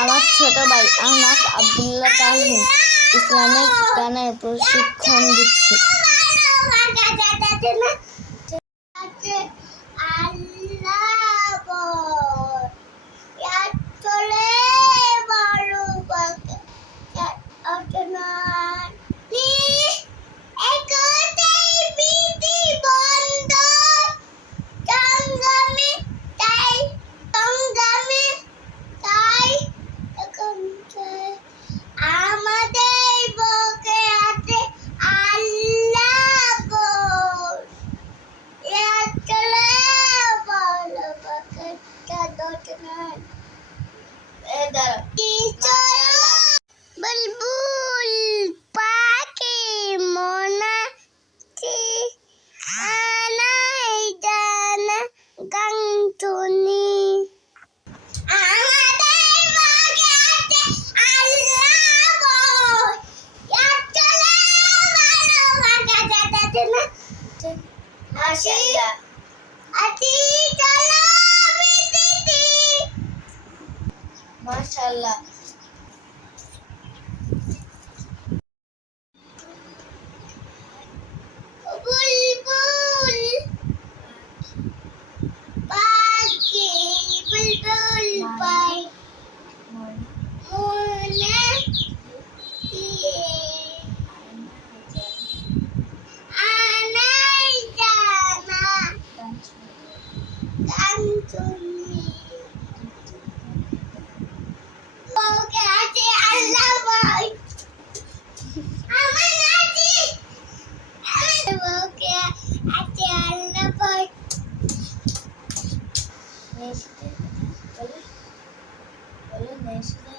আমার ছোট ভাই আহনাফ আব্দুল্লাহ তাহিম ইসলামিক গানের প্রশিক্ষণ দিচ্ছে। বুলবুল পাখি মনাছি আনাই জানা গান শুনি মাশাআল্লাহ। বুলবুল পাখি বুলবুল পাখি আনাই জানা গান শুনি ওকে আছে আল্লাহ ভাই আমার নাতি ওকে আছে আল্লাহ ভাই নেশিতে বলো নেশিতে